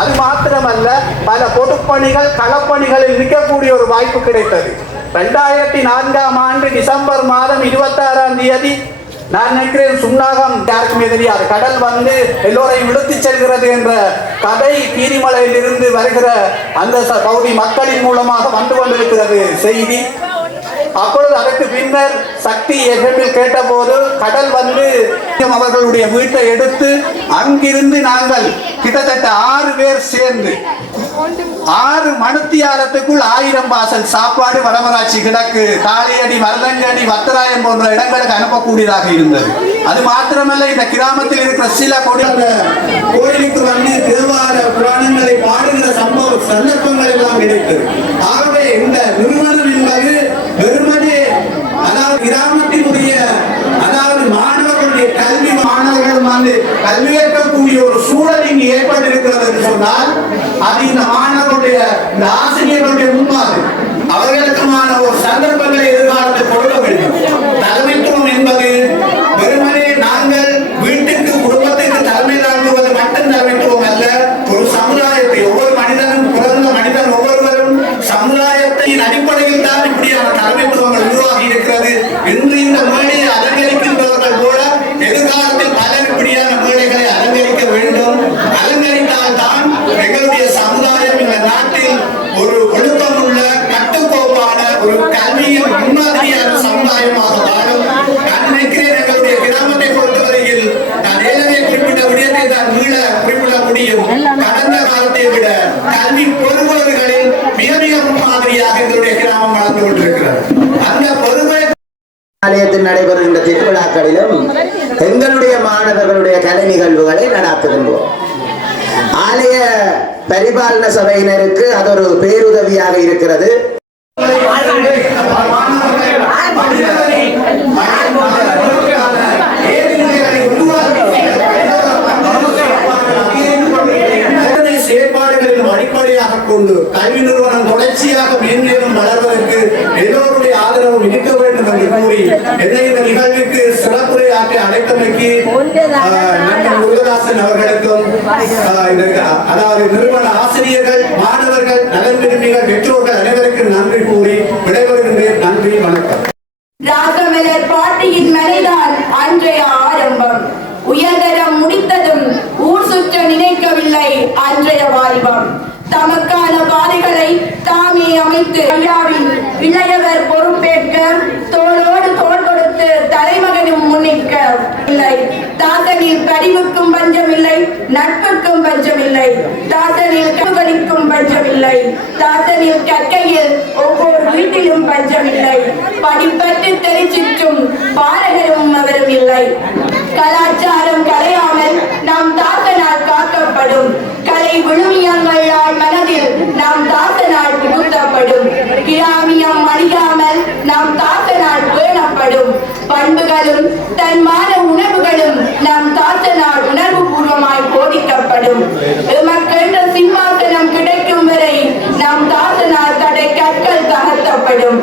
அது மாத்திரமல்ல, பல பொதுப்பணிகள் களப்பணிகளில் நிற்கக்கூடிய ஒரு வாய்ப்பு கிடைத்தது. 2004ஆம் ஆண்டு டிசம்பர் மாதம் 26ஆம் தேதி நான் நினைக்கிறேன், சுண்ணாகம் யாருக்குமே தெரியாது, கடல் வந்து எல்லோரையும் இழுத்து செல்கிறது என்ற கதை கீரிமலையில் இருந்து வருகிற அந்த பகுதி மக்களின் மூலமாக வந்து கொண்டிருக்கிறது செய்தி. அப்பொழுது அதற்கு பின்னர் சக்தி எஃப்எம்மில் கேட்டபோது கடல் வந்து அவர்களுடைய வீட்டை எடுத்து அங்கிருந்து நாங்கள் கிட்டத்தட்ட 6 பேர் சேர்ந்து 6 மணித்தியாலத்துக்குள் 1000 பாசல் சாப்பாடு வடமராட்சி கிழக்கு, காளியடி, மருதங்கடி, வத்தராயம் போன்ற இடங்களுக்கு அனுப்பக்கூடியதாக இருந்தது. அது மாத்திரமல்ல, இந்த கிராமத்தில் இருக்கிற சில கோயிலுக்கு வந்து தேவார புராணங்களை பாடுகிற சந்தர்ப்பங்கள் எல்லாம் கிடைத்தது. ஆகவே இந்த நிறுவனம் என்பது வெறுமனே கிராமத்தினுடைய மாணவர்களுடைய கல்வி, மாணவர்கள் வந்து கல்வி ஏற்கக்கூடிய ஒரு சூழல் இங்கு ஏற்பட்டிருக்கிறது என்று சொன்னால், அது இந்த மாணவர்களுடைய இந்த ஆசிரியர்களுடைய முன்மாதிரி, அவர்களுக்குமான ஒரு சந்தர்ப்பங்களை எதிர்காலத்தில் கொடுக்க வேண்டும். தலைமைத்துவம் என்பது வெறுமனே நாங்கள் வீட்டுக்கு குடும்பத்திற்கு தலைமை தாங்குவது மட்டும் தலைமைத்துவம் அல்ல. ஒரு சமுதாயத்தை, ஒவ்வொரு மனிதனும், பிறந்த மனிதன் ஒவ்வொருவரும் சமுதாயத்தின் அடிப்படையில் தான் இப்படியான தலைமைத்துவங்கள் உருவாகி இருக்கிறது. இன்று இந்த மேடையை அலங்கரிக்கின்றவர்கள் போல எதிர்காலத்தில் பலர் இப்படியான மேடைகளை அலங்கரிக்க வேண்டும். அலங்கரித்தால் தான் எங்களுடைய சமுதாயம் இந்த நாட்டில் ஒரு ஒழுக்கமுள்ள, கட்டுக்கோப்பான, ஒரு கல்வியில் முன்மாதிரியான சமுதாயமாக வாழும். நான் நினைக்கிறேன், எங்களுடைய கிராமத்தை பொறுத்தவரையில் நான் ஏற்கனவே குறிப்பிட்ட விடயத்தை தான் மீள குறிப்பிட முடியும். கடந்த காலத்தை விட கல்வி பொறுப்புகளில் மிக மிக முன்மாதிரியாக எங்களுடைய கிராமம் வளர்ந்து கொண்டிருக்கிறது. அந்த பொறுப்பை ஆலயத்தில் நடைபெறுகின்ற திருவிழாக்களிலும் எங்களுடைய மாணவர்களுடைய கலை நிகழ்வுகளை நடாத்துகின்றோம். ஆலய பரிபாலன சபையினருக்கு அது ஒரு பேருதவியாக இருக்கிறது. செயற்பாடுகளின் அடிப்படையாக கொண்டு கல்வி நிறுவனம் தொடர்ச்சியாக மேன்மேலும் வளர்வதற்கு எல்லோருடைய ஆதரவும் இருக்க வேண்டும் என்று கூறி என்னை இந்த நிகழ்வுக்கு சிறப்புரையாற்றி அழைத்தமைக்கு முருகதாசன் அவர்களுக்கும், அதாவது நிறுவன ஆசிரியர்கள், மாணவர்கள், நலன் விரும்பிகள், பெற்றோர்கள் அனைவருக்கும் நன்றி கூறி விடைபெறுகின்றேன். நன்றி, வணக்கம். ராகமலர் பாட்டியின் மலைதான் அன்றைய ஆரம்பம். உயர்தரம் முடித்ததும் ஊர் சுற்ற நினைக்கவில்லை அன்றைய வாலிபம். தமக்கான பாதைகளை தாமே அமைத்து ஐயாவின் இளையவர் பொறுப்பேற்க, தோளோடு தோள் கொடுத்து தலைமகனும் முன்னிற்க இல்லை. தாசனில் படிவுக்கும் பஞ்சமில்லை, நட்புக்கும் பஞ்சமில்லை. தாசனில் கல்விக்கும் பஞ்சமில்லை. தாசனில் கற்கையில் ஒவ்வொரு வீட்டிலும் பஞ்சமில்லை. படிப்பட்டு தெரிச்சிற்றும் பாரகரும் அவரும் இல்லை. கலாச்சாரம் கலையாமல் நாம் தாசனால் காக்கப்படும். கலை விழுமியங்களால் மனதில் நாம் தாசனால் புகுத்தப்படும். கிராமியம் அழியாமல் நாம் தாசனால் பேணப்படும். பண்புகளும் தன்மான உணர்வுகளும் நாம் தாசனால் உணர்வு பூர்வமாய் போதிக்கப்படும். எமக்கென்ற சிம்மாசனம் கிடைக்கும் வரை நாம் தாசனால் தடை கற்கள் தகர்த்தப்படும்.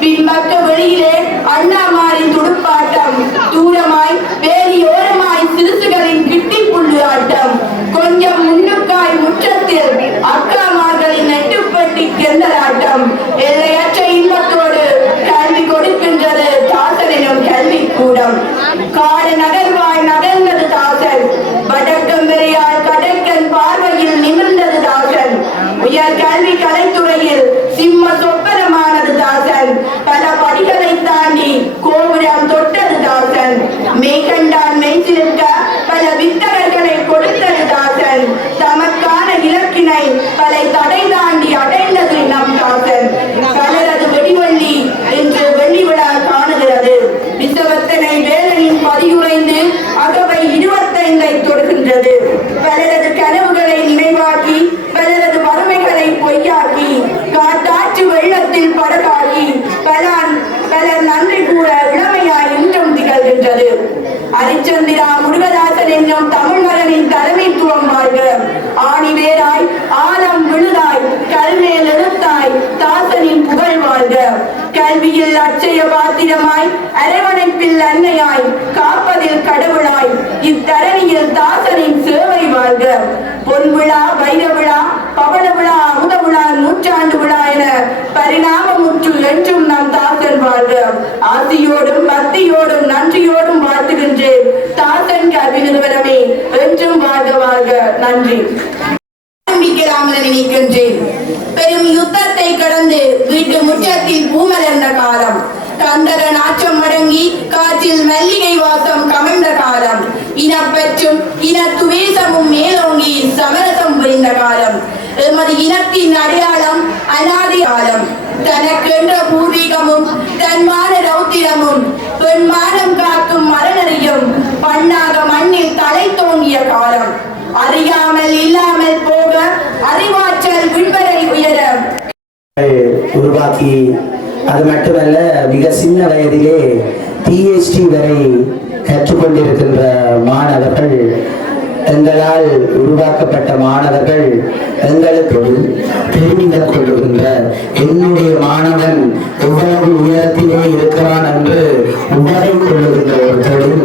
பின்பக்க வெளியிலே அண்ணாமாரின் துடுப்பாட்டம், தூரமாய் வேலியோரமாய் சிறுசுகளின் கிட்டி புல்லு ஆட்டம், கொஞ்சம் முன்னுக்காய் முற்றத்தில் அக்காமார்களின் நெட்டுப்பட்டி கெந்தலாட்டம், எல்லையற்ற இன்பத்தோடு கல்வி கொடுக்கின்றது தாசனின் கல்வி கூடம். காடு நகர்வாய் நகர்ந்தது தாசன், வடக்கம் வரையால் கடற்கன் பார்வையில் நிமிர்ந்தது தாசன். உயர் கல்வி கலைத்துறையில் சிம்ம சொப்பனமானது தாசன். பல படிகளை தாண்டி கோபுரம் தொட்டது தாசன். மேகண்டான் மெய்சிலிருக்க பல வித்தகர்களை கொடுத்தது தாசன். தமக்கான இலக்கினை பல தடை தாண்டி அடைந்தது நம் தாசன். பலரது வெடிவள்ளி என்று வெள்ளி விழா காணுகிறது. விசவத்தனை வேலனின் பதியுறைந்து அகவை 25ஐ தொடுகின்றது. பலரது கனவுகளை நினைவாக்கி, பலரது வறுமைகளை பொய்யாக்கி, காட்டாற்று வெள்ளத்தில் படகாகி, பலர் நன்றி கூற இளமையாய் இன்றும் திகழ்கின்றது. அரிச்சந்திரா முருகதாசன் என்னும் தமிழ் மகனின் தலைமைத்துவம் வாழ்க. ஆணிவேராய் ஆழம் விழுதாய் கல்மேல் எழுத்தாய் தாசனின் புகழ் வாழ்க. கல்வியில் அச்சய பாத்திரமாய், அரவணைப்பில் அன்னையாய், காப்பதில் கடவுளாய், இத்தரணியில் தாசனின் சேவை வாழ்க. பொன்விழா வைரவிழா பரிணாமமுற்று என்றும் நம் தாசன் வாழ்க. ஆசியோடும் பக்தியோடும் நன்றியோடும் வாழ்த்துகின்றேன். தாசன் கல்வி நிறுவனமே என்றும் வாழ்க வாழ்க. நன்றி. ஆரம்பிக்கலாம் என நினைக்கின்றேன். பெரும் யுத்தத்தை கடந்து வீட்டு முற்றத்தில் பூமலர்ந்த காலம், கந்தக நாச்சம் அடங்கி காற்றில் மல்லிகை வாசம் கமழ்ந்த காலம், இனப்பற்றும் இனத்துவேசமும் மேலோங்கி சமரசம் புரிந்த காலம், எமது இனத்தின் அடையாளம் அநாதி காலம், தனக்கென்ற பூர்வீகமும் தன்மான ரௌத்திரமும் பெண்மானம் காக்கும் மரணறியும் பண்ணாக மண்ணில் தலை தோங்கிய காலம், அறியாமல் இல்லாமல் போக அறிவாற்றல் விண்வரை உயர உருவாக்கி, அது மட்டுமல்ல மிக சின்ன வயதிலே PhD வரை கற்றுக்கொண்டிருக்கின்ற மாணவர்கள், எங்களால் உருவாக்கப்பட்ட மாணவர்கள், எங்களுக்கு பெருமிதம் கொள்ளுகின்ற என்னுடைய மாணவன் எவ்வளவு உயரத்திலே இருக்கிறான் என்று உணரை கொள்ளுகின்ற ஒரு தொழில்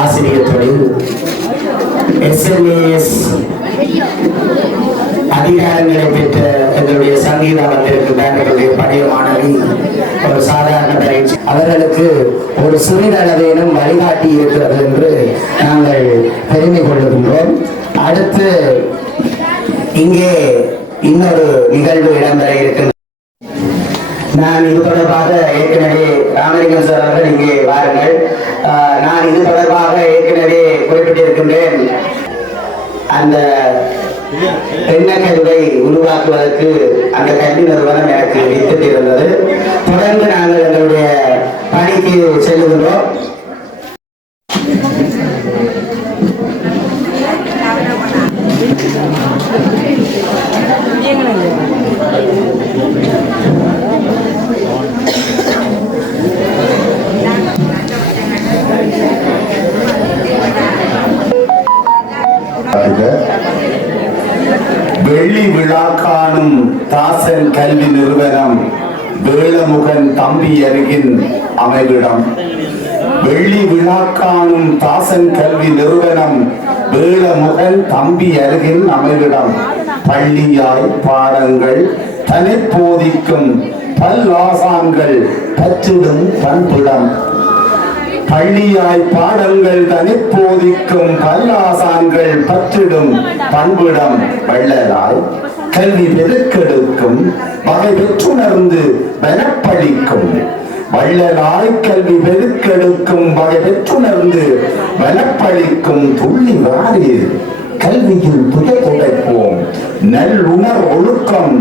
ஆசிரியர் தொழில். SLAS அதிகாரங்களை பெற்ற எங்களுடைய சங்கீதா வந்திருக்கின்றார். எங்களுடைய பழைய மாணவி, ஒரு சாதாரண பயிற்சி. அவர்களுக்கு ஒரு சிறிதளவேனும் வழிகாட்டி இருக்கிறது என்று நாங்கள் பெருமை கொள்ளுகின்றோம். அடுத்து இங்கே இன்னொரு நிகழ்வு இடம்பெற இருக்கின்றது. நான் இது தொடர்பாக ஏற்கனவே ராமலிங்கம் சார் அவர்கள் இங்கே வாருங்கள். நான் இது தொடர்பாக ஏற்கனவே குறிப்பிட்டிருக்கின்றேன். அந்த எண்ணக்கருவை உருவாக்குவதற்கு அந்த கல்வி நிறுவனம் எனக்கு வித்திட்டிருந்தது. தொடர்ந்து நாங்கள் எங்களுடைய பணிக்கு செல்லுகின்றோம். வெள்ளி விழா காணும் தாசன் கல்வி நிறுவனம் வேளமுகன் தம்பி அருகின் அமைவிடம். வெள்ளி விழா காணும் தாசன் கல்வி நிறுவனம் வேளமுகன் தம்பி அருகின் அமைவிடம். பள்ளியாய் பாடங்கள் தனி போதிக்கும் பல்லாசான்கள் பற்றிடும் பண்பிடம். பள்ளியாய் பாடங்கள் தனி போதிக்கும் பல்லாசான்கள் பற்றிடும் பண்பிடம். வள்ளலாய் கல்வி பெருக்கெடுக்கும் வகை பெற்றுணர்ந்து வனப்பளிக்கும். வள்ளலாய் கல்வி பெருக்கெடுக்கும் வகை பெற்றுணர்ந்து வனப்பளிக்கும். துள்ளி வாரி கல்வியில் துய துடைப்போம், நல்லுணர் ஒழுக்கம்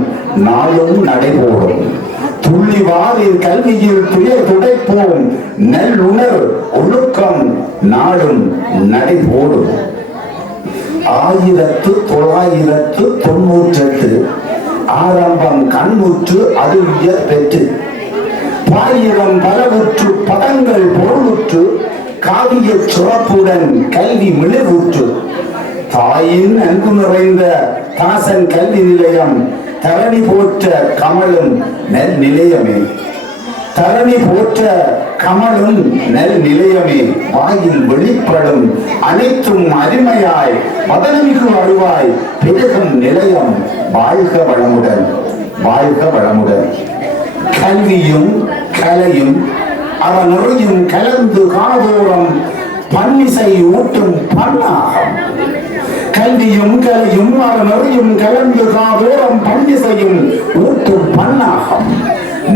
நாளும் நடைபோடும். துள்ளி வாரின் கல்வியில் துயர் துடைப்போம், நல்லுணர் ஒழுக்கம் நாளும் நடைபோடும். 1998 ஆரம்பம் கண்முற்று அது உயர் பெற்று, பாயிரம் பலவுற்று பதங்கள் பொருளுற்று, காவிய சுரப்புடன் கல்வி மிளிர்வுற்று. தாயின் அன்பு நிறைந்த தாசன் கல்வி நிலையம் தரணி போற்ற கமலும் நெல் நிலையமே. தரணி போற்ற கமலும் நெல் நிலையமே. வாயில் வெளிப்படும் அனைத்தும் அருமையாய் மதனமிகு அருவாய் பெருகும் நிலையம். வாழ்க வளமுடன், வாழ்க வளமுடன். கல்வியும் கலையும் அவனுறையும் கலந்து காதோரம் பன்னிசை ஊட்டும் பண்ணாகம். கல்வியும் கலையும் அவனுறையும் கலந்து காதோரம் பன்னிசையும் ஊட்டும் பண்ணாகம்.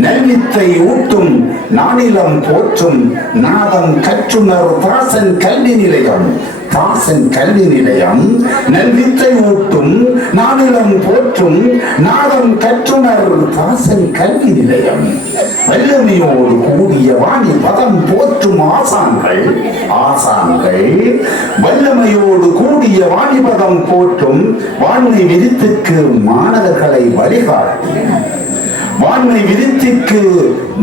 நல்வித்தை ஊட்டும் நானிலம் போற்றும் நாதம் கற்றுணர் தாசன் கல்வி நிலையம். தாசன் கல்வி நிலையம் நல்வித்தை ஊட்டும் நானிலம் போற்றும் நாதம் கற்றுணர் தாசன் கல்வி நிலையம். வல்லமையோடு கூடிய வாணி பதம் போற்றும் ஆசான்கள். ஆசான்கள் வல்லமையோடு கூடிய வாணிபதம் போற்றும் வான்மை விரித்துக்கு மாணவர்களை வழிகாட்டும். வான்மை விருத்திக்கு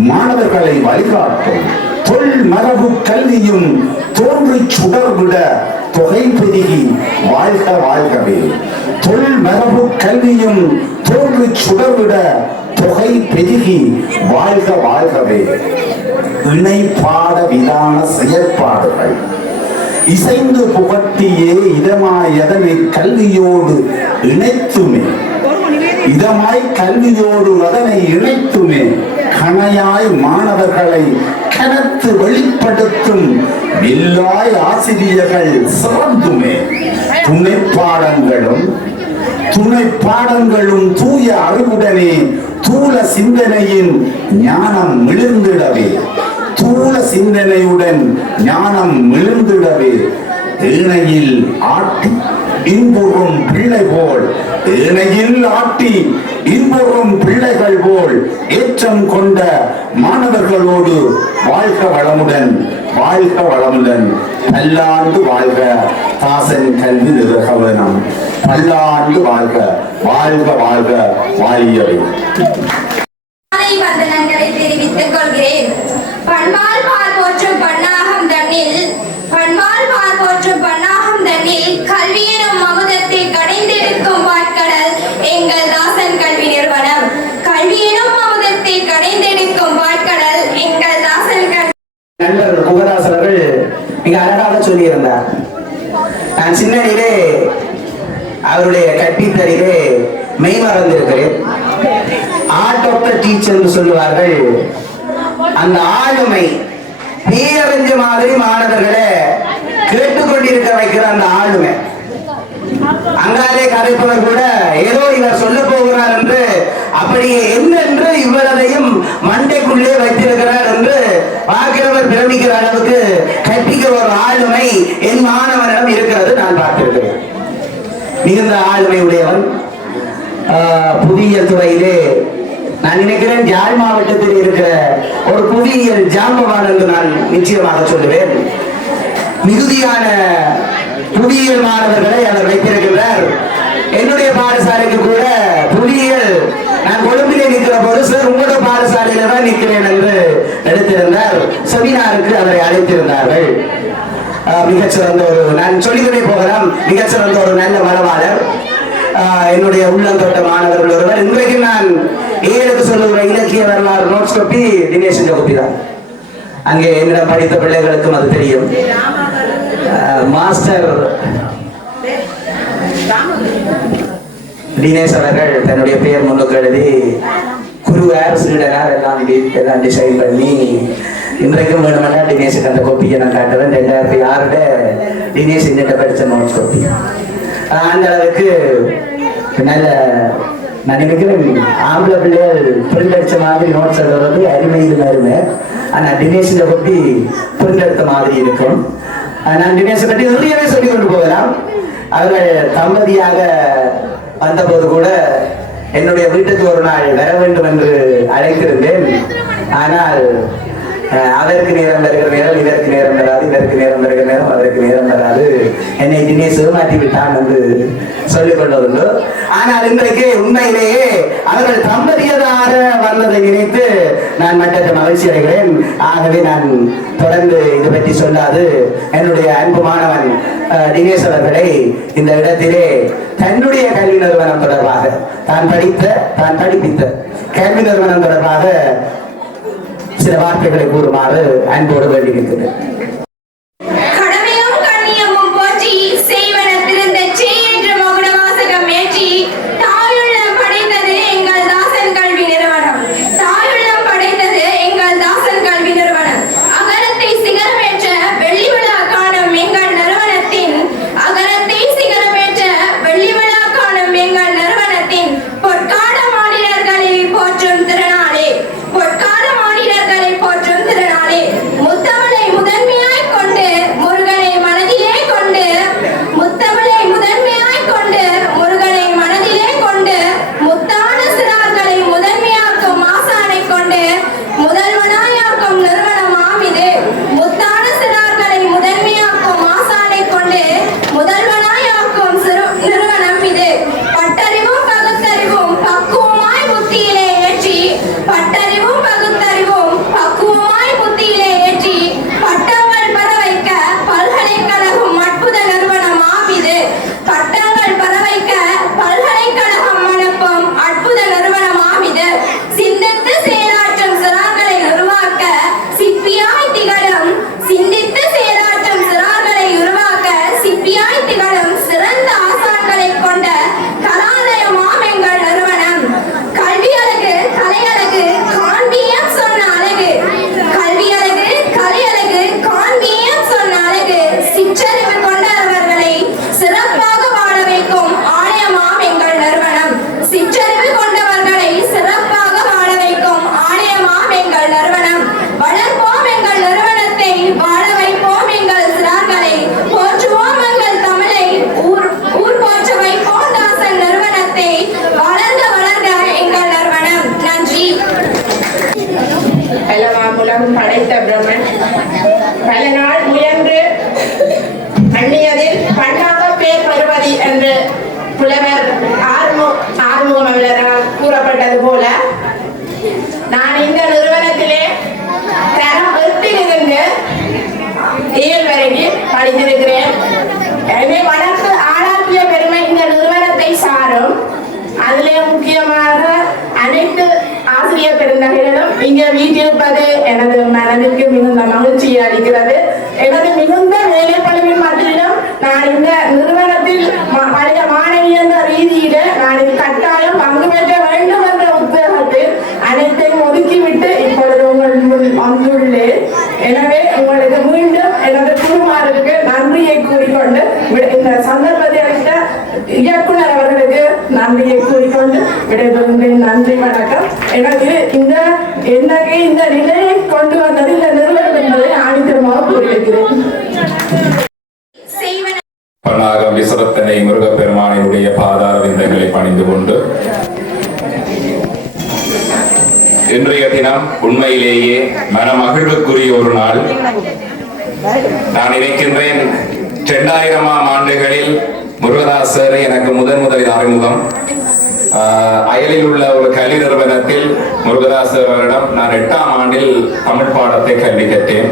மாணவர்களை வழிகாட்டும். தொல் மரபு கல்வியும் தோன்றி சுடர்விட தொகை பெருகி வாழ்க வாழ்கவே. தொல் மரபு கல்வியும் தோன்றி சுடர்விட தொகை பெருகி வாழ்க வாழ்கவே. இணை பாட விதான செயற்பாடுகள் இசைந்து புகட்டியே இதமாயதனை கல்வியோடு இணைத்துமே இதமாய் கல்வியோடு அதனை இணைத்துமே கணையாய் மாணவர்களை கனத்து வெளிப்படுத்தும் வில்லாய் ஆசிரியர்கள் சிறந்துமே துணை பாடங்களும் தூய அறிவுடனே தூல சிந்தனையின் ஞானம் மிளிர்ந்திடவே இணையில் ஆட்டி இன்புறும் பிள்ளைகள் போல் ஏற்றம் கொண்ட மாணவர்களோடு வாழ்க வளமுடன் பல்லாண்டு வாழ்க தாசன் கல்வி நிறுவனம் பல்லாண்டு வாழ்க வாழியவை. வந்தனங்களை தெரிவித்துக் கொள்கிறேன். பண்பால் பார் போற்றும் பன்னாகம் தன்னில் கல்வி எனும் அமுதத்தை கடைந்தெடுக்கும் பாட்கடல் எங்கள் தாசன் கல்வி நிறுவனம். கல்வி எனும் அமுதத்தை கடைந்தெடுக்கும் பாட்கடல் எங்கள் தாசன் கல்வி. நண்பர் புகதாஸ் அவர்கள் மிக அழகாக சொல்லியிருந்தார். நான் சின்னதிலே அவருடைய கற்பித்தலிலே மெய்மறந்திருக்கிறேன். ஆர்ட் ஆஃப் த டீச்சர் என்று சொல்லுவார்கள். அந்த ஆளுமை பேரறிஞ்ச மாதிரி மாணவர்களை கேட்டுக்கொண்டிருக்க வைக்கிற அந்த ஆளுமை. அங்காலே கதைப்பவர் கூட ஏதோ இவர் சொல்ல போகிறார் என்று அப்படியே என்னென்று இவ்வளவையும் மண்டைக்குள்ளே வைத்திருக்கிறார் என்று பார்க்கிறவர் பிரமிக்கிற அளவுக்கு கற்பிக்கிற ஒரு ஆளுமை என் மாணவனிடம் இருக்கிறது நான் பார்த்திருக்கிறேன். மிகுந்த ஆளுமை உடையவன். புவியியல் துறையிலே நான் நினைக்கிறேன் யாழ் மாவட்டத்தில் இருக்கிற ஒரு புவியியல் ஜாம்பவான் என்று நான் நிச்சயமாக சொல்லுவேன். மிகுதியான புவியியல் மாணவர்களை அவர் வைத்திருக்கிறார். என்னுடைய பாடசாலைக்கு கூட புவியியல் நான் கொழும்பிலே நிற்கிற போது சார் உங்களோட பாடசாலையில தான் நிற்கிறேன் என்று எடுத்திருந்தார். செமினாருக்கு அவரை அழைத்திருந்தார்கள். மிகச்சிறந்த ஒரு நான் சொல்லிக்கொண்டே போகலாம். மிகச்சிறந்த ஒரு நல்ல மனவாளர். என்னுடைய உள்ளந்தோட்ட மாணவர்கள் ஒருவர். இன்றைக்கு நான் ஏழுக்கு சொல்லுகிற இலக்கிய வரலாறு நோட்ஸ் காப்பி தினேஷ் காப்பி தான். அங்கே என்னிடம் படித்த பிள்ளைகளுக்கும் அது தெரியும். மாஸ்டர் தினேஷ் அவர்கள் தன்னுடைய பெயர் முன்னுக்கு எழுதி குருவார் சீடனார் எல்லாம் டிசைன் பண்ணி இன்றைக்கும் வேணுமெல்லாம் தினேஷுக்கு அந்த கோப்பியை நான் காட்டுவேன். 2006 தினேஷ் இன்னிட்ட படித்த நோட்ஸ் கோப்பி. அந்த அளவுக்கு நல்ல நான் நினைக்கிறேன் ஆம்பளை பிள்ளைகள் பிரிண்ட் அடிச்ச மாதிரி நோட்ஸ் எழுதுறது அருமையில் அருமை. ஆனால் தினேஷின் கோப்பி பிரிண்ட் எடுத்த மாதிரி இருக்கும். நான் தினேஷை பற்றி நிறையவே சொல்லிக் கொண்டு போகலாம். அவர்கள் தம்பதியாக வந்தபோது கூட என்னுடைய வீட்டுக்கு ஒரு நாள் வர வேண்டும் என்று அழைத்திருந்தேன். ஆனால் அதற்கு நேரம் வருகிற நேரம் இதற்கு நேரம் வராது, இதற்கு நேரம் வருகிற நேரம் அதற்கு நேரம் வராது, என்னை தினேஷ் மாற்றி விட்டான் என்று சொல்லிக் கொள்வதுண்டு. ஆனால் இன்றைக்கு உண்மையிலேயே அவர்கள் தம்பதியதாக வந்ததை நினைத்து நான் மற்ற மகிழ்ச்சி அடைகிறேன். ஆகவே நான் தொடர்ந்து இது பற்றி சொல்லாது என்னுடைய அன்பு மாணவன் தினேஷ் அவர்களை இந்த இடத்திலே தன்னுடைய கல்வி நிறுவனம் தொடர்பாக தான் படிப்பித்த கல்வி நிறுவனம் தொடர்பாக சில வார்த்தைகளை கூறுமாறு அன்போடு வேண்டியிருக்கிறேன். முத்தமலை முதன்மையாய் இங்கே வீட்டிருப்பது எனது மனதிற்கு மிகுந்த மகிழ்ச்சியை அளிக்கிறது. எனது மிகுந்த வேலைப்பளுவின் மத்தியிலும் நான் இந்த நிறுவனத்தில் பழைய மாணவி என்ற ரீதியில நான் கட்டாயம் பங்கு பெற்ற வேண்டும் என்ற உத்வேகத்தில் அனைத்தையும் ஒதுக்கிவிட்டு இப்பொழுது உங்கள் முன் வந்துள்ளேன். எனவே உங்களுக்கு மீண்டும் எனது குழுமாருக்கு நன்றியை கூறிக்கொண்டு இந்த சந்தர்ப்பத்தை அளித்த இயக்குனர் அவர்களுக்கு நன்றியை கூறிக்கொண்டு விடைபெறுகிறேன். நன்றி, வணக்கம். எனக்கு இந்த நிலையை கொண்டு வந்தது இந்த நிறுவனம் என்பதை ஆணித்தரமாக கூறியிருக்கிறேன். பன்னாகம் விசுவத்தனை முருகப்பெருமானினுடைய பாதார விந்தங்களை பணிந்து கொண்டு இன்றைய தினம் உண்மையிலேயே மனமகிழ்வுக்குரிய ஒரு நாள். நான் நினைக்கின்றேன் 2000ஆம் ஆண்டுகளில் முருகதாசர் எனக்கு முதலில் அறிமுகம். அயலில் உள்ள ஒரு கல்வி நிறுவனத்தில் முருகதாசர் அவரிடம் நான் 8ஆம் ஆண்டில் தமிழ் பாடத்தை கல்வி கற்றேன்.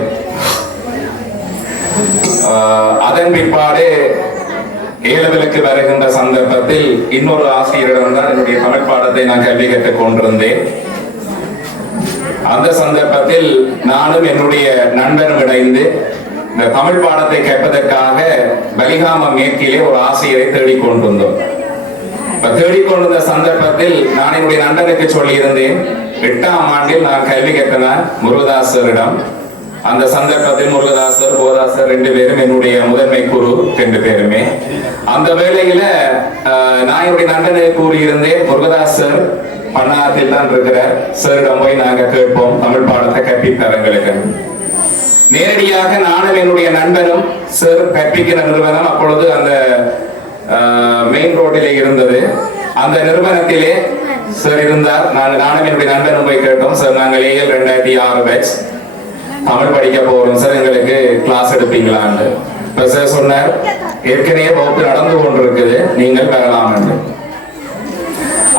அதன் பிற்பாடு ஏலவிலுக்கு வருகின்ற சந்தர்ப்பத்தில் இன்னொரு ஆசிரியரிடம் தான் என்னுடைய தமிழ் பாடத்தை நான் கல்வி கற்றுக் கொண்டிருந்தேன். அந்த சந்தர்ப்பத்தில் நானும் என்னுடைய நண்பரும் இணைந்து இந்த தமிழ் பாடத்தை கேட்பதற்காக பலிகாம மேற்கிலே ஒரு ஆசிரியரை தேடிக்கொண்டிருந்தோம். தேடிக்கொண்டிருந்த சந்தர்ப்பத்தில் நான் என்னுடைய நண்பனுக்கு சொல்லியிருந்தேன், 8ஆம் ஆண்டில் நான் கல்வி கற்றேன் முருகதாசரிடம். அந்த சந்தர்ப்பத்தில் முருகதாசர் கோதாசர் 2 பேரும் என்னுடைய முதன்மை குரு 2 பேருமே. அந்த வேளையில நான் என்னுடைய நண்பனை கூறியிருந்தேன், முருகதாசர் பன்னாத்தில் தான் இருக்கிறார், சாரிடம் போய் நாங்க கேட்போம் தமிழ் பாடத்தை கற்பித்தாரங்களுக்கு. நேரடியாக நானும் என்னுடைய நண்பனும் சார் கற்பிக்கிற நிறுவனம் அப்பொழுது அந்த மெயின் ரோட்டிலே இருந்தது. அந்த நிறுவனத்திலே சார் இருந்தார். நானும் என்னுடைய நண்பனும் போய் கேட்டோம், சார் நாங்கள் ஏஎல் 2006 பேட்ச் தமிழ் படிக்க போறோம் சார், எங்களுக்கு கிளாஸ் எடுப்பீங்களான்னு. இப்ப சார் சொன்னார், ஏற்கனவே வகுப்பு நடந்து கொண்டிருக்குது, நீங்கள் வரலாம் என்று.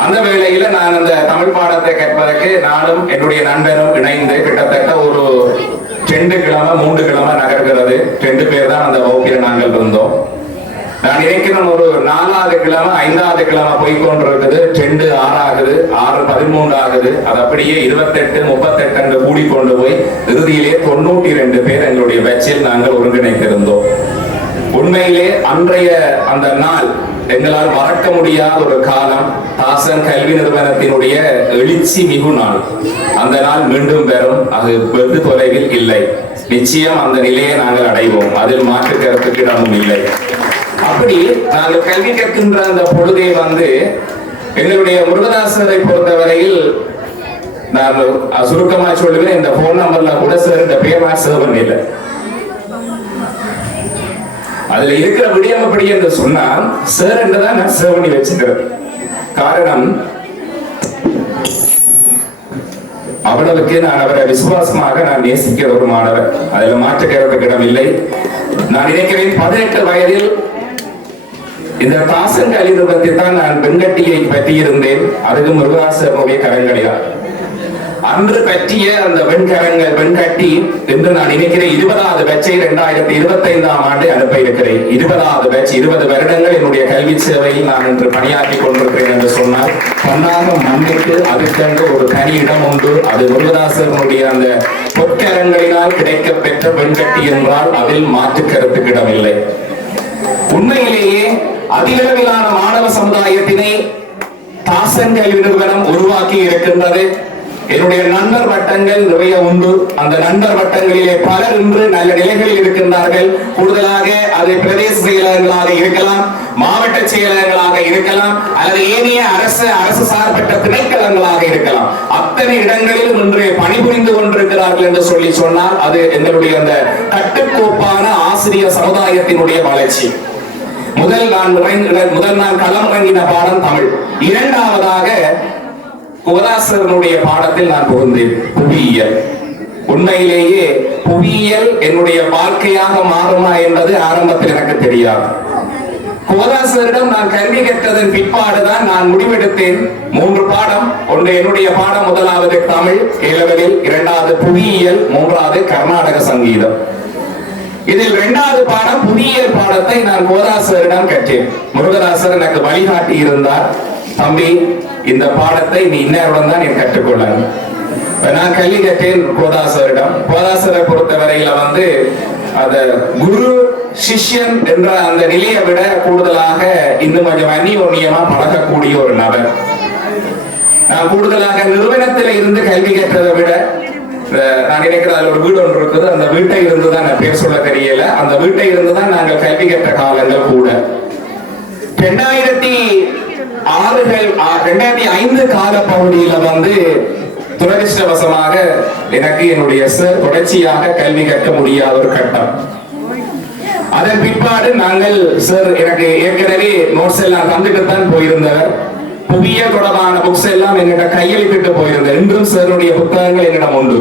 அந்த வேளையில நான் அந்த தமிழ் பாடத்தை கேட்பதற்கு நானும் என்னுடைய நண்பனும் இணைந்து கிட்டத்தட்ட ஒரு 2 கிழமை 3 கிழமை நகர்கிறது. 2 பேர் தான் அந்த வகுப்பில் நாங்கள் இருந்தோம். நான் நினைக்கிறேன் ஒரு 4வது கிழமை 5வது கிழமை போய்கொண்டிருக்குது. 2 6 ஆகுது, 6 13 ஆகுது. அது அப்படியே 28 38 என்று கூடிக்கொண்டு போய் இறுதியிலே 92 பேர் எங்களுடைய பேட்சில் நாங்கள் ஒருங்கிணைத்திருந்தோம். உண்மையிலே அன்றைய அந்த நாள் எங்களால் மறக்க முடியாத ஒரு காலம். தாசன் கல்வி நிறுவனத்தினுடைய எழுச்சி மிகு நாள். அந்த நாள் மீண்டும் பெறும், அது வெகு தொலைவில் இல்லை. நிச்சயம் அந்த நிலையை நாங்கள் அடைவோம், அதில் மாற்று கருத்துக்கு இடமும் இல்லை. அப்படி நாங்கள் கல்வி கற்கின்ற அந்த பொழுதே எங்களுடைய முருகதாசரை பொறுத்தவரையில் நான் சுருக்கமாக சொல்லுவேன், இந்த போன் நம்பர்ல கூட சார் இந்த பேர் சேவ் பண்ணல. அதுல இருக்கிற விடயம் அப்படி என்று சொன்னால் சார் என்றுதான் நான் சேவ் பண்ணி வச்சுக்கிறேன். காரணம், அவ்வளவுக்கு நான் அவரை விசுவாசமாக நான் நேசிக்கிற ஒரு மாணவர், அதுல மாற்றுக்கிறதுக்கு இடம் இல்லை. நான் நினைக்கிறேன் 18 வயதில் இந்த தாசன் கல்வி நிறுவனத்தை தான் நான் வெண்கட்டியை பற்றியிருந்தேன். அதுக்கு முருகதாசனுடைய கரங்களில் அன்று பற்றிய அந்த வெண்கட்டி என்று நான் நினைக்கிறேன் 20வது பேட்சை 2025ஆம் ஆண்டு அனுப்ப இருக்கிறேன். 20வது பேட்ச் 20 வருடங்கள் என்னுடைய கல்வி சேவையில் நான் இன்று பணியாற்றி கொண்டிருக்கிறேன் என்று சொன்னால் பன்னாகம் மண்ணுக்கு அதுக்கென்று ஒரு தனி இடம் உண்டு. அது முருகதாசனுடைய அந்த பொற்கரங்களினால் கிடைக்க பெற்ற வெண்கட்டி என்றால் அதில் மாற்று கருத்துக்கு இடமில்லை. உண்மையிலேயே அதிகளவிலான மாணவ சமுதாயத்தினை தாசன் கல்வி நிறுவனம் உருவாக்கி இருக்கின்றது. என்னுடைய நண்பர் வட்டங்கள் நிறைய உண்டு. அந்த நண்பர் வட்டங்களிலே பலர் இன்று நல்ல நிலைகளில் இருக்கின்றார்கள். கூடுதலாக அது பிரதேச செயலகங்களாக இருக்கலாம், மாவட்ட செயலகங்களாக இருக்கலாம், அல்லது ஏனைய அரசு சார்பற்ற திணைக்களங்களாக இருக்கலாம். அத்தனை இடங்களிலும் இன்று பணிபுரிந்து கொண்டிருக்கிறார்கள் என்று சொன்னால் அது எங்களுடைய அந்த கட்டுக்கோப்பான ஆசிரியர் சமுதாயத்தினுடைய வளர்ச்சி. முதல் நான் களமிறங்கின பாடம் தமிழ். 2வதாக கோதாசரனுடைய பாடத்தில் நான் புகுந்தேன் புவியியல். உண்மையிலேயே புவியியல் என்னுடைய வாழ்க்கையாக மாறுமா என்பது ஆரம்பத்தில் எனக்கு தெரியாது. கோதாசரிடம் நான் கல்வி கற்றதன் பிற்பாடுதான் நான் முடிவெடுத்தேன். 3 பாடம். ஒன்று என்னுடைய பாடம், 1வது தமிழ் ஏலவெளில், 2வது புவியியல், 3வது கர்நாடக சங்கீதம். இதில் 2வது பாடம் புவியியல் பாடத்தை நான் கோதாசரிடம் கற்றேன். முருகதாசர் எனக்கு வழிகாட்டி இருந்தார், தம்பி இந்த பாடத்தை நீ இன்னருடன் தான் நீ கற்றுக்கொள்ள. நான் கல்வி கற்றேன் கோதாசரிடம். கோதாசரை பொறுத்தவரையில வந்து அத குரு சிஷ்யன் என்ற அந்த நிலையை விட கூடுதலாக இன்னும் கொஞ்சம் அந்நியோன்யமா பழகக்கூடிய ஒரு நபர். நான் கூடுதலாக நிறுவனத்தில் இருந்து கல்வி கற்றதை விட நான் நினைக்கிற அதுல ஒரு வீடு ஒன்று இருக்குது, அந்த வீட்டை இருந்துதான் நான் பேர் சொல்ல தெரியல, அந்த வீட்டை இருந்துதான் நாங்கள் கல்வி கற்ற காலங்கள் கூட. 2005 கால பகுதியில வந்து துரதிருஷ்டவசமாக எனக்கு என்னுடைய சார் தொடர்ச்சியாக கல்வி கற்க முடியாத ஒரு கட்டம். அதன் பிற்பாடு நாங்கள் சார் எனக்கு ஏற்கனவே நோட்ஸ் எல்லாம் தந்துட்டு தான் போயிருந்தவர். புவியியல் தொடர்பான புக்ஸ் எல்லாம் எங்கிட்ட கையெழுத்திட்டு போயிருந்தேன். இன்றும் சாருடைய புத்தகங்கள் என்னிடம் உண்டு.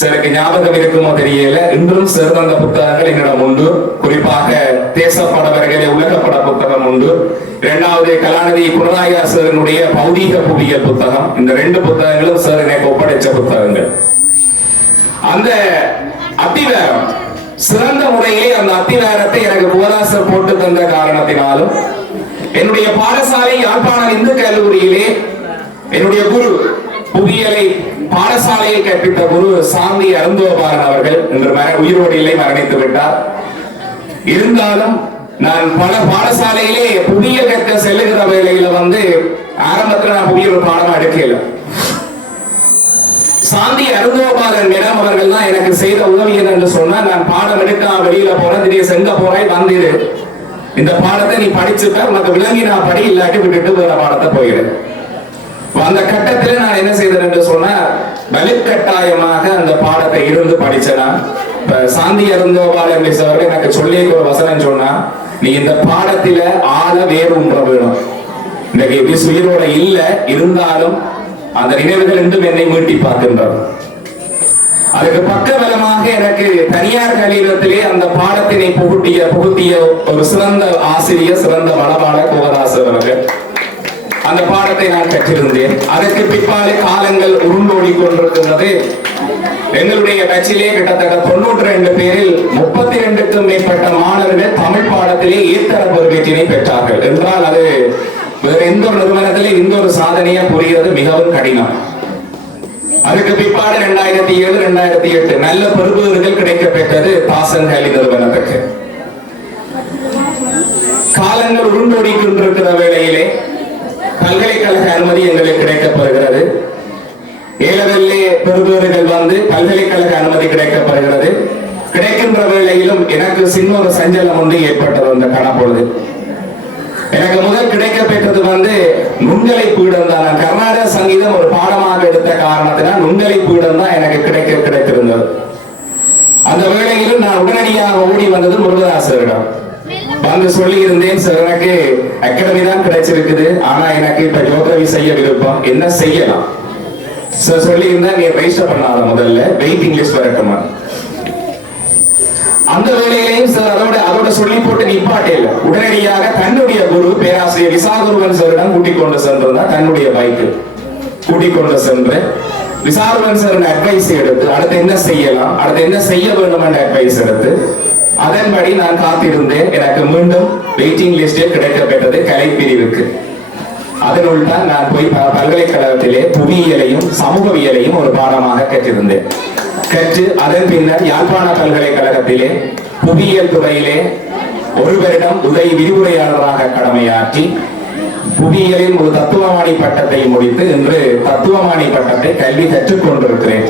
சிலருக்கு ஞாபகம் இருக்குமோ தெரியல, இன்றும் சார் தந்த புத்தகங்கள் என்னிடம் உண்டு. குறிப்பாக தேசப்படவர்களே உலகப்பட புத்தகம் உண்டு. இரண்டாவது கலாநிதி குணராயா சாரினுடைய பௌதீக புவியியல் புத்தகம். இந்த 2 புத்தகங்களும் சார் எனக்கு ஒப்படைச்ச புத்தகங்கள். அந்த அத்திவாரம் சிறந்த முறையிலே அந்த அத்திவாரத்தை எனக்கு கோதாசர் போட்டு தந்த காரணத்தினாலும் என்னுடைய பாடசாலை யாழ்ப்பாணம் இந்து கல்லூரியிலே என்னுடைய குரு புவியியலை பாடசாலையில் கற்பித்த குரு சாந்தி அருந்தோபாலன் அவர்கள் இன்று உயிரோடு இல்லை, மரணித்து விட்டார். இருந்தாலும் நான் பல பாடசாலையிலே புவியியல் கற்க செல்லுகிற வேளையில வந்து ஆரம்பத்தில் நான் புவியியல் பாடம் எடுக்கல. சாந்தி அருந்தோபாலன் மேடம் அவர்கள் தான் எனக்கு செய்த உதவி என்று சொன்னா, நான் பாடம் எடுக்க வெளியில போறேன், திடீர் செங்க போறேன், வந்துடு இந்த பாடத்தை நீ படிச்சுட்டா உனக்கு விளங்கினா படி, இல்லாட்டி விட்டுட்டு வேற பாடத்தை போயிடு. அந்த கட்டத்தில் நான் என்ன செய்தேன் என்று சொன்னா, வலுக்கட்டாயமாக அந்த பாடத்தை இருந்து படிச்சேனா. சாந்தி அருந்தோபாலன் மிஸ் அவர்கள் எனக்கு சொல்லி ஒரு வசனம் சொன்னா, நீ இந்த பாடத்தில ஆழ வேறு உண்ட வேணும். இன்னைக்கு மிஸ் உயிரோட இல்ல, இருந்தாலும் அந்த நினைவுகள் இன்னும் என்னை மீட்டி பார்க்கின்றார். அதுக்கு பக்கபலமாக எனக்கு தனியார் கல்லூரியிலே அந்த பாடத்தினை புகுத்திய ஒரு சிறந்த ஆசிரியர், சிறந்த வளவாளர் கோதாசர் அவர்கள். அந்த பாடத்தை நான் கற்றிருந்தேன். அதற்கு பிற்பாடு காலங்கள் உருண்டோடி கொண்டிருக்கின்றது. எங்களுடைய கட்சியிலே கிட்டத்தட்ட 92 பேரில் 32க்கும் மேற்பட்ட மாணவர்கள் தமிழ் பாடத்திலே ஏத்தர பெருவேற்றினை பெற்றார்கள் என்றால் அது வேற எந்த ஒரு நிறுவனத்திலே இந்த ஒரு சாதனையை புரிகிறது மிகவும் கடினம். அதுக்கு பிற்பாடு 2007, 2008 நல்ல பெறுபேறுகள் கிடைக்கப்பெற்றது தாசன் கல்வி நிறுவனத்துக்கு. காலங்கள் உருண்டோடி கொண்டிருக்கிற வேளையிலே பல்கலைக்கழக அனுமதி எங்களுக்கு கிடைக்கப்படுகிறது. ஏலவெல்லே பெறுபேறுகள் வந்து பல்கலைக்கழக அனுமதி கிடைக்கப்படுகிறது. கிடைக்கின்ற வேளையிலும் எனக்கு சின்ன ஒரு சஞ்சலம் ஒன்று ஏற்பட்டது. அந்த கணப்பொழுது எனக்கு முதல் கிடைக்க பெற்றது வந்து நுண்கலை பீடம் தான். நான் கர்நாடக சங்கீதம் ஒரு பாடமாக எடுத்த காரணத்தினால் நுண்கலை பீடம் தான் எனக்கு கிடைத்திருந்தது. அந்த வேளையிலும் நான் உடனடியாக ஓடி வந்தது முருகதாசரிடம் வந்து சொல்லி இருந்தேன், சார் எனக்கு அகாடமி தான் கிடைச்சிருக்குது, ஆனா எனக்கு இப்ப ஜோதிரவி செய்ய விருப்பம், என்ன செய்யலாம் சார் சொல்லி இருந்தா, நீ ரெஜிஸ்டர் பண்ணாத, முதல்ல வெயிட்டிங் லிஸ்ட் வரட்டுமா. அந்த வேளையிலையும் சார் அதோட சொல்லி போட்டு நிப்பாட்டே இல்லை. உடனடியாக தன்னுடைய குரு பேராசிரியர் விசாகுருவன் சாரிடம் கூட்டிக் கொண்டு சென்றிருந்தார். தன்னுடைய பைக்கு கூட்டிக் கொண்டு சென்று விசாகுருவன் சார் அட்வைஸ் எடுத்து அடுத்து என்ன செய்யலாம், அடுத்து என்ன செய்ய வேண்டும் என்ற அட்வைஸ் எடுத்து அதன்படி நான் காத்திருந்தேன். எனக்கு மீண்டும் வெயிட்டிங் லிஸ்டில் கிடைக்கப்பெற்றது கலைப்பிரிவுக்கு. அதனுள் தான் நான் போய் பல்கலைக்கழகத்திலே புவியியலையும் சமூகவியலையும் ஒரு பாடமாக கற்றிருந்தேன். கற்று அதன் பின்னர் யாழ்ப்பாண பல்கலைக்கழகத்திலே புவியியல் துறையிலே ஒரு வருடம் உதவி விரிவுரையாளராக கடமையாற்றி புவியியலில் ஒரு தத்துவமானி பட்டத்தை முடித்து இன்று தத்துவமானி பட்டத்தை கல்வி கற்றுக் கொண்டிருக்கிறேன்.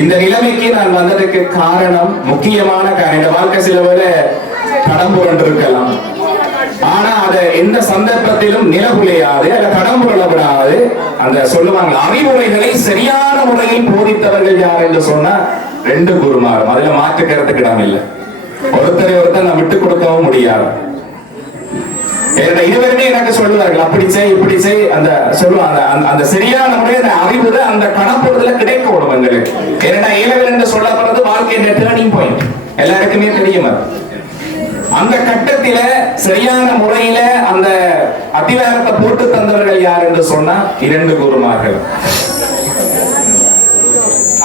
இந்த நிலைமைக்கு நான் வந்ததுக்கு காரணம், முக்கியமான காரணம், இந்த வாழ்க்கை சில வேளை தடம் புரண்டிருக்கலாம், ஆனா அதை எந்த சந்தர்ப்பத்திலும் நிலகுலையாது அல்ல தடம் புரளப்படாது. அந்த சொல்லுவாங்க அறிவுரைகளை சரியான முறையில் போதித்தவர்கள் யார் என்று சொன்னா 2 குருமாரும். அதுல மாற்றுக்கிறதுக்கு இடம் இல்லை. ஒருத்தர் நான் விட்டு கொடுக்கவும் முடியாது. இதுவரைக்கும் எனக்கு சொல்லுவார்கள் அப்படி செய் இப்படி செய், அந்த சொல்லுவாங்க அந்த சரியான முறையை அறிவுரை அந்த கணப்படுதல கிடைக்கணும் எங்களுக்கு. ஏன்னா ஏலவல் என்று சொல்லப்படுறது வாழ்க்கையின் டேர்னிங் பாயிண்ட், எல்லாருக்குமே தெரியும். அந்த கட்டத்தில சரியான முறையில அந்த அதிகாரத்தை போட்டு தந்தவர்கள் யார் என்று சொன்னா 2 குருமார்கள்.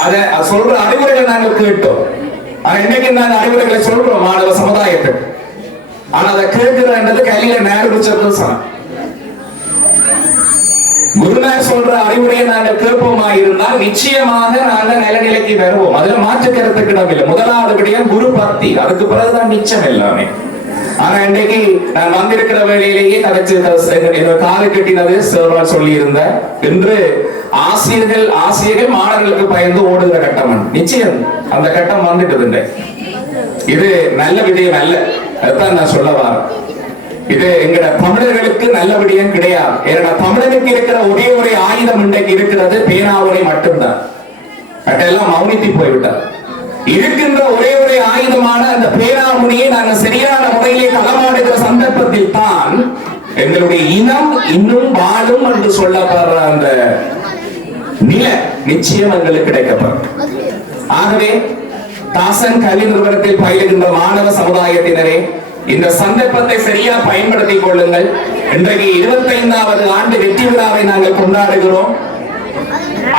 அத சொல்ற அறிவுரைகள் நாங்கள் கேட்டோம். ஆனா இன்னைக்கு நாங்கள் அறிவுரைகளை சொல்றோம் மாணவ சமுதாயத்துக்கு. ஆனா அதை கேட்கிறன்றது கையில நேரம் சனம். குருநாதர் சொல்ற அறிவுரையை நாங்கள் கேட்போமா இருந்தால் நிச்சயமாக நாங்கள் நல்ல நிலைக்கு வருவோம். அதுல மாற்று கருத்துக்கு இடமில்லை. முதலாவது விடயம் குரு பக்தி, அதுக்கு பிறகுதான் மிச்சம் எல்லாமே. ஆனா இன்றைக்கு நான் வந்திருக்கிற வேளையிலேயே கதைச்சு என்னோட காது கட்டினது சேர்வால் சொல்லி இருந்த என்று ஆசிரியர்கள் மாணவர்களுக்கு பயந்து ஓடுகிற கட்டம் நிச்சயம் அந்த கட்டம் வந்துட்டு. இது நல்ல விடயம் அல்ல, அதுதான் நான் சொல்ல வரேன். இது எங்கட தமிழர்களுக்கு நல்ல விடயம் கிடையாது. ஏன்னா தமிழனுக்கு இருக்கிற ஒரே ஒரு ஆயுதம் இன்றைக்கு இருக்கிறது பேனாவுரை மட்டும்தான். அதெல்லாம் மௌனித்து போய்விட்டார். இருக்கின்ற ஒரே ஒரு ஆயுதமான அந்த பேராமுனையை நாங்கள் சரியான முறையிலே களமாடுகிற சந்தர்ப்பத்தில் தான் எங்களுடைய இனம் இன்னும் வாழும் என்று சொல்லப்படுற அந்த நிலை நிச்சயம் எங்களுக்கு கிடைக்கப்படும். ஆகவே தாசன் கல்வி நிறுவனத்தில் பயிலுகின்ற மாணவ சமுதாயத்தினரே, இந்த சந்தர்ப்பத்தை சரியா பயன்படுத்திக் கொள்ளுங்கள். இன்றைக்கு 25வது ஆண்டு வெற்றி விழாவை நாங்கள் கொண்டாடுகிறோம்.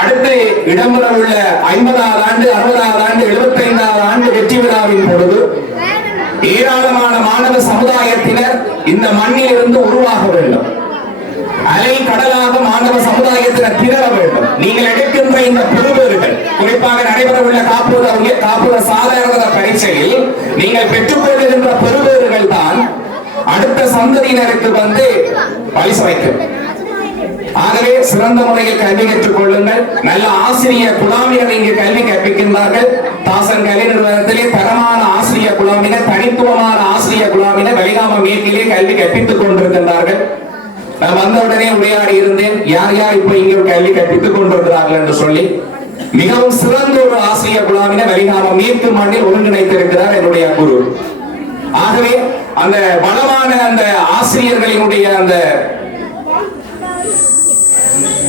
அடுத்து இடம்பெறவுள்ள 50வது ஆண்டு, 60வது ஆண்டு, 75வது ஆண்டு வெற்றி விழாவின் பொழுது ஏராளமான மாணவ சமுதாயத்தினர் இந்த மண்ணில் இருந்து உருவாக வேண்டும். அலை கடலாக மாணவ சமுதாயத்தினர் திரள வேண்டும். நீங்கள் எடுக்கின்ற இந்த பெறுபேறுகள், குறிப்பாக நடைபெறவுள்ள காப்புத சாதாரண பரீட்சையில் நீங்கள் பெற்றுக்கொள்கின்ற பெறுபேறுகள் தான் அடுத்த சந்ததியினருக்கு பரிசு வைக்கும். ஆகவே சிறந்த முறையில் கல்வி கற்றுக் கொள்ளுங்கள். நல்ல ஆசிரியர் குழாமினர் இங்கு கல்வி கற்பிக்கின்றார்கள். தாசன் கல்வி நிறுவனத்திலே தரமான ஆசிரியர் குழாமினர், தனித்துவமான ஆசிரியர் குழாமினர் வெளிகாம மேற்கிலே கல்வி கற்பித்துக் கொண்டிருக்கின்றார்கள். நான் வந்தவுடனே உரையாடி இருந்தேன், யார் யார் இப்ப இங்கே கல்வி கற்பித்துக் கொண்டிருக்கிறார்கள் என்று சொல்லி. மிகவும் சிறந்த ஒரு ஆசிரியர் குழாமினர் வெளிகாம மேற்கு மண்ணில் ஒருங்கிணைத்திருக்கிறார் என்னுடைய குரு. ஆகவே அந்த வளமான அந்த ஆசிரியர்களினுடைய அந்த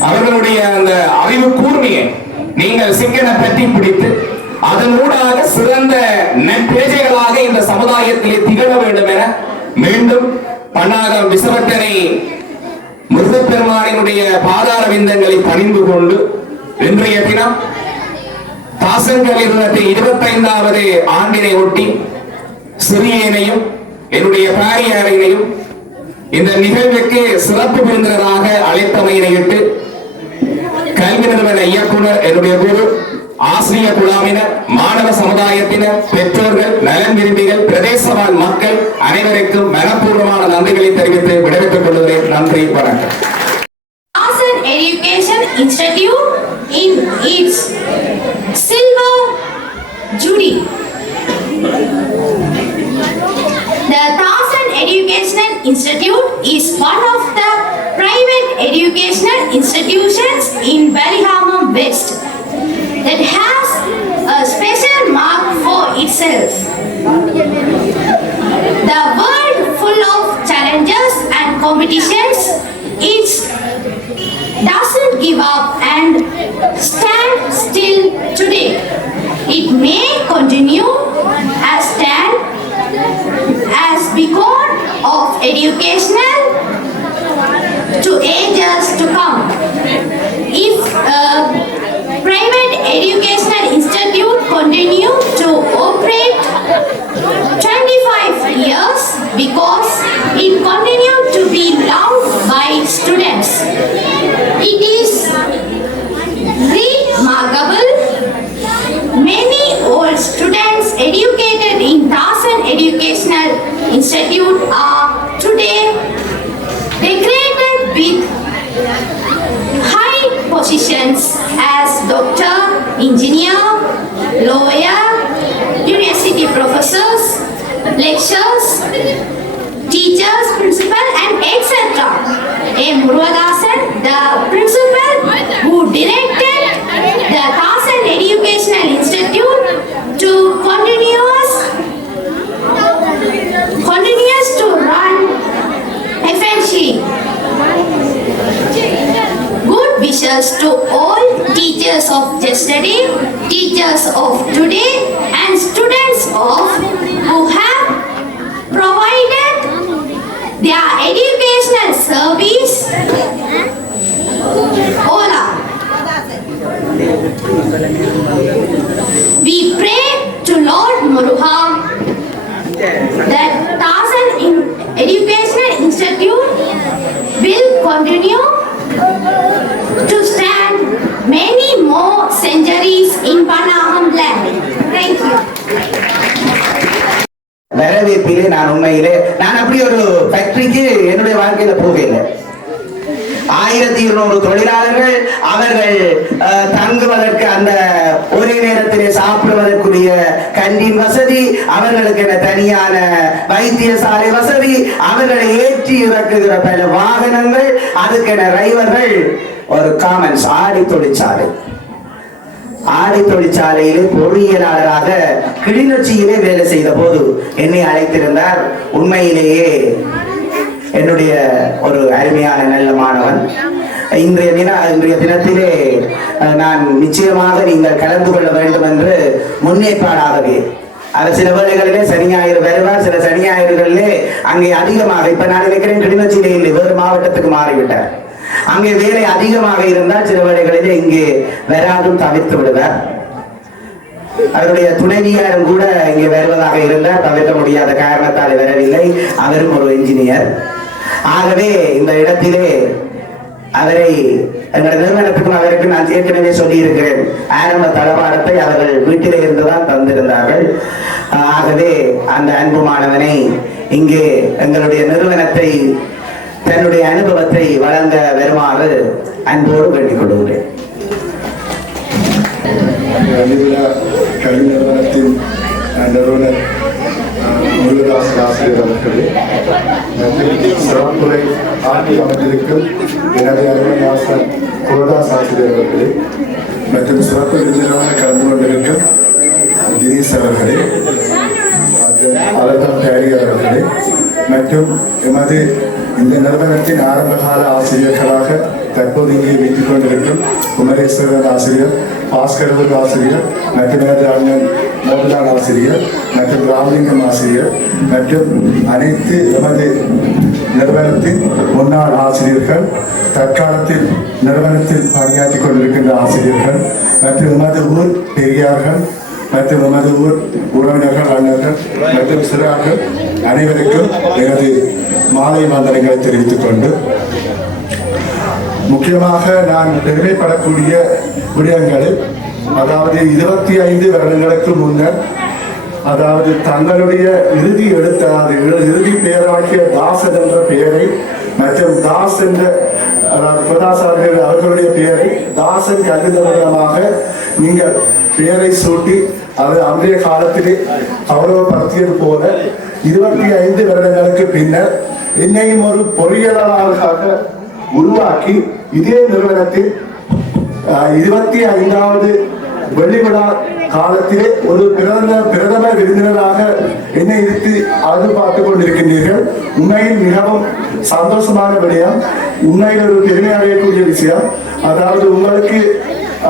அவர்களுடைய அந்த அறிவு கூர்மையை நீங்கள் சிக்கன பற்றி பிடித்து அதனூடாக சிறந்த நட்பேஜைகளாக இந்த சமுதாயத்திலே திகழ வேண்டும் என மீண்டும் பன்னாகம் விசவட்டனை முருகப்பெருமானினுடைய பாதார விந்தங்களை பணிந்து கொண்டு இன்றைய தினம் தாசன் கல்வி நிறுவனத்தை 25வது ஆண்டினை ஒட்டி சிறியனையும் என்னுடைய பாரியாரையும் இந்த நிகழ்வுக்கு சிறப்பு விருந்தினராக அழைத்தமையினையிட்டு கல்வி நிறுவன இயக்குனர், என்னுடைய குரு, ஆசிரியர் குழாமினர், மாணவ சமுதாயத்தினர், பெற்றோர்கள், நலன் விரும்பிகள், பிரதேசவாழ் மக்கள் அனைவருக்கும் மனப்பூர்வமான நன்றிகளை தெரிவித்து விடைபெற்றுக் கொள்கிறேன். நன்றி, வணக்கம். Dasan Education Institute in its silver jubilee. The Dasan Educational Institute is one of the private educational institutions in Ballyhamam West that has a special mark for itself. The world full of challenges and competitions, it doesn't give up and stand still today. It may continue as stand as beacon of educational to ages to come. If a private educational institute continue to operate 25 years because it continued to be loved by students, it is remarkable. Many old students educated in Dasan Educational Institute are today decorated with high positions as doctor, engineer, lawyer, university professors, lecturers, teachers, principal, and etc. A. Murugasan, the principal who directed the Dasan Educational Institute to continues to run efficiently. Good wishes to all teachers of yesterday, teachers of today, and students who have provided their educational service. Ola. We pray to Lord Muruga that Dasan Educational Institute will continue to stand many more centuries in Panaham land. Thank you. வரவேற்பிலே நான் அப்படி ஒரு ஃபேக்டரிக்கு என்னுடைய வாழ்க்கையில போகல. 1200 தொழிலாளர்கள் அவர்கள் தங்குவதற்கு அந்த ஒரே நேரத்திலே சாப்பிடுவதற்குரிய கண்டின் வசதி, அவர்களுக்கு தனியான வைத்தியசாலை வசதி, அவர்களை ஏற்றி இறக்குகிற பல வாகனங்கள், அதுக்கென டிரைவர்கள். ஒரு காமன்ஸ் ஆடை தொழிற்சாலையிலே பொறியியலாளராக கிளிநொச்சியிலே வேலை செய்த போது என்னை அழைத்திருந்தார். உண்மையிலேயே என்னுடைய ஒரு அருமையான நல்ல மாணவன். இன்றைய தினத்திலே நான் நிச்சயமாக நீங்கள் கலந்து கொள்ள வேண்டும் என்று முன்னேற்பாடாகவே அவர் சில வேளைகளிலே சனி ஞாயிறு வருவார். சில சனி ஞாயிறுகளிலே அங்கே அதிகமாக, இப்ப நான் நினைக்கிறேன் கிளிநொச்சியிலே இல்லை, வேறு மாவட்டத்துக்கு மாறிவிட்டார். அங்கே வேலை அதிகமாக இருந்தால் சில வேளைகளிலே இங்கே வராதும் தவிர்த்து விடுவார். அவருடைய துணைவியாரும் கூட இங்கே வருவதாக இருந்தால் தவிர்க்க முடியாத காரணத்தால் வரவில்லை. அவரும் ஒரு என்ஜினியர். ஆகவே இந்த இடத்திலே அவரை எங்களுடைய நிறுவனத்துக்கும் அவருக்கு நான் ஏற்கனவே சொல்லி இருக்கிறேன், ஆரம்ப தளபாடத்தை அவர்கள் வீட்டிலே இருந்துதான் தந்திருந்தார்கள். ஆகவே அந்த அன்பு மாணவனை இங்கே எங்களுடைய நிறுவனத்தை தன்னுடைய அனுபவத்தை வழங்க வருமாறு அன்போடு வேண்டிக் கொள்கிறேன். கல்வி நிறுவனத்தின் நிறுவனர் முருகதாஸ் ஆசிரியர் அவர்களே மற்றும் சிறப்புரை ஆற்றி அமர்ந்திருக்கும் எனது அருமையாசன் குலதாஸ் ஆசிரியர் அவர்களே மற்றும் சிறப்பு விருந்தினராக கலந்து கொண்டிருக்கும் தினேஷ் அவர்களே, அலதம் டேரி அவர்களே மற்றும் எமது இந்த நிறுவனத்தின் ஆரம்பகால ஆசிரியர்களாக தற்போது இங்கே வைத்துக் கொண்டிருக்கும் குமரேஸ்வரன் ஆசிரியர், பாஸ்கரவர் ஆசிரியர் மற்றும் எனது அண்ணன் மோகன்லால் ஆசிரியர் மற்றும் ராமலிங்கம் ஆசிரியர் மற்றும் அனைத்து எமது நிறுவனத்தின் முன்னாள் ஆசிரியர்கள், தற்காலத்தில் நிறுவனத்தில் பணியாற்றிக் கொண்டிருக்கின்ற ஆசிரியர்கள் மற்றும் எமது ஊர் பெரியார்கள் மற்றும் எமது ஊர் உறவினர்கள், அண்ணர்கள் மற்றும் சிறார்கள் அனைவருக்கும் எனது மாலை வந்தனங்களை தெரிவித்துக் கொண்டு, முக்கியமாக நான் பெருமைப்படக்கூடிய விடயங்களில், அதாவது 25 வருடங்களுக்கு முன்னர், அதாவது தங்களுடைய இறுதி எழுத்தாது இறுதி பெயராகிய தாசன் என்ற பெயரை மற்றும் தாஸ் என்ற பிரதாசாரியர் அவர்களுடைய பெயரை தாசன் கல்வி நிறுவனமாக நீங்கள் பெயரை சூட்டி அது அன்றைய காலத்திலே கௌரவப்படுத்தியது போல 25 வருடங்களுக்கு பின்னர் என்னையும் ஒரு பொறியியலாளராக உருவாக்கி இதே நிறுவனத்தில் 25வது வெள்ளி விழா காலத்திலே ஒரு பிரதம விருந்தினராக என்னை எடுத்து அது பார்த்துக் கொண்டிருக்கின்றீர்கள். உண்மையில் மிகவும் சந்தோஷமான விடயம், உண்மையில் ஒரு பெருமை அடையக்கூடிய விஷயம்.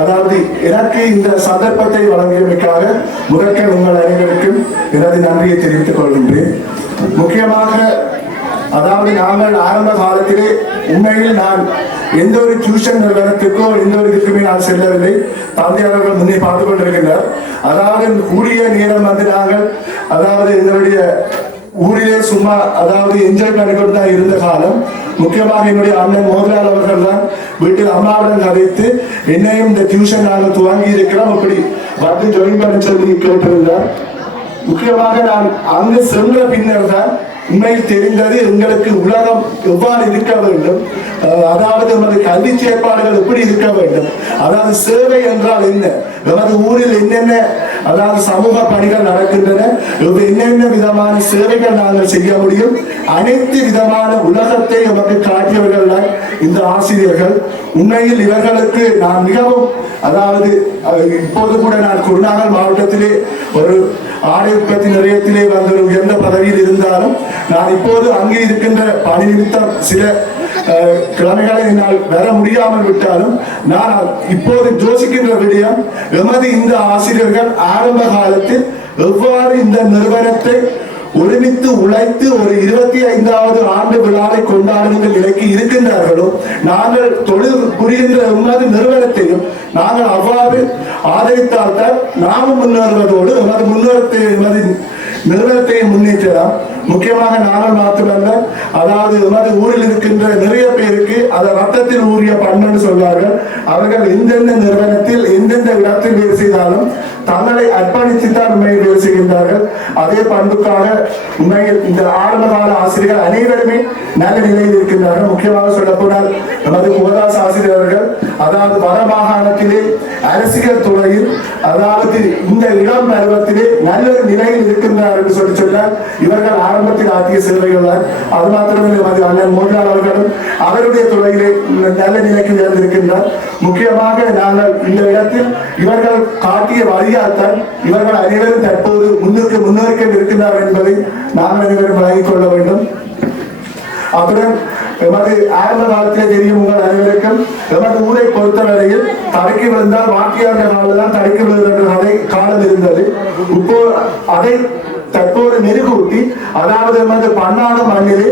அதாவது எனக்கு இந்த சந்தர்ப்பத்தை வழங்கியமைக்காக முதற்க உங்கள் அனைவருக்கும் எனது நன்றியை தெரிவித்துக் கொள்கின்றேன். முக்கியமாக அதாவது நாங்கள் ஆரம்ப காலத்திலே உண்மையில் நான் எந்த ஒரு டியூஷன் நிறுவனத்துக்கோ எந்த ஒரு இதுக்குமே நான் செல்லவில்லை. தந்தையாளர்கள் முன்னே பார்த்துக் கொண்டிருக்கின்றார். அதாவது கூடிய நேரம் நாங்கள் அதாவது எங்களுடைய ஊரிலே சும்மா என்ஜாய் பண்ணிக்கொண்டு தான் இருந்த காலம். முக்கியமாக என்னுடைய அண்ணன் மோகன்லால் அவர்கள் தான் வீட்டில் அம்மாவுடன் கதைத்து என்னையும் இந்த டியூஷன் நாங்கள் துவங்கி இருக்கிறோம், அப்படி வந்து ஜாயின் பண்ண சொல்லி கேட்டிருந்தார். முக்கியமாக நான் அங்கு சென்ற பின்னர் தான் உண்மையில் தெரிந்தது எங்களுக்கு உலகம் எவ்வாறு இருக்க வேண்டும், அதாவது நமது கல்வி செயற்பாடுகள் எப்படி இருக்க வேண்டும், அதாவது சேவை என்றால் என்ன, நமது ஊரில் என்னென்ன அதாவது சமூக பணிகள் நடக்கின்றன, என்னென்ன விதமான சேவைகள் நாங்கள் செய்ய முடியும், அனைத்து விதமான உலகத்தை நமக்கு காட்டியவர்கள் தான் இந்த ஆசிரியர்கள். உண்மையில் இவர்களுக்கு நான் மிகவும் அதாவது இப்போது கூட நான் குருநாகல் மாவட்டத்திலே ஒரு ஆடை உற்பத்தி நிலையத்திலே வந்து ஒரு உயர்ந்த பதவியில் இருந்தாலும் நான் இப்போது அங்கே இருக்கின்ற பணி நிமித்தம் சில கிழமைகளை என்னால் வர முடியாமல் விட்டாலும் நான் இப்போது யோசிக்கின்ற விடயம், எமது இந்த ஆசிரியர்கள் ஆரம்ப காலத்தில் எவ்வாறு இந்த நிறுவனத்தை ஒருமித்து உழைத்து ஒரு 25வது ஆண்டு விழாவை கொண்டாடுகின்ற நிலைக்கு இருக்கின்றார்களோ, நாங்கள் தொழில் புரிகின்ற எமது நிறுவனத்தையும் நாங்கள் அவ்வாறு ஆதரித்தால்தான் நாமும் முன்னேறுவதோடு எமது நிறுவனத்தை முன்னேற்றலாம். முக்கியமாக நாங்கள் மாத்திரமல்ல, அதாவது எமது ஊரில் இருக்கின்ற நிறைய பேருக்கு அதை ரத்தத்தில் ஊறிய பண்புன்னு சொல்வார்கள். அவர்கள் எந்தெந்த நிறுவனத்தில் எந்தெந்த இடத்தில் வேலை செய்தாலும் தங்களை அர்ப்பணித்துத்தான் உண்மையில் வேலை செய்கின்றார்கள். அதே பண்புக்காக உண்மையில் இந்த ஆரம்ப கால ஆசிரியர்கள் அனைவருமே நல்ல நிலையில் இருக்கின்றார்கள். முக்கியமாக சொல்ல போனால் நமது குமதாஸ் ஆசிரியர்கள், அதாவது வடமாகாணத்திலே அரசியல் துறையில், அதாவது இந்த இளம் பருவத்திலே நல்ல நிலையில் இருக்கின்றார் என்று சொன்னால் இவர்கள் ஆரம்பத்தில் ஆற்றிய சேவைகள் தான். அது மாத்திரமே நமது அண்ணன் மோகன்லால் அவர்களும் அவருடைய துறையிலே நல்ல நிலைக்கு உயர்ந்திருக்கின்றார். முக்கியமாக நாங்கள் இந்த இடத்தில் இவர்கள் காட்டிய வழியால்தான் இவர்கள் அனைவரும் தற்போது முன்னோக்கி இருக்கின்றார் என்பதை நாங்கள் அனைவரும் வழங்கிக் கொள்ள வேண்டும். அத்துடன் எமது ஆரம்ப காலத்திலே தெரியும் உங்கள் அனைவருக்கும் எமது ஊரை பொறுத்தவரையில் தடைக்கு விழுந்தால் வாக்கியாண்ட காலம் தடைக்கு விழுகின்ற காலம் இருந்தது. இப்போ அதை தற்போது மெருகூட்டி, அதாவது எமது பன்னாடு மண்ணிலே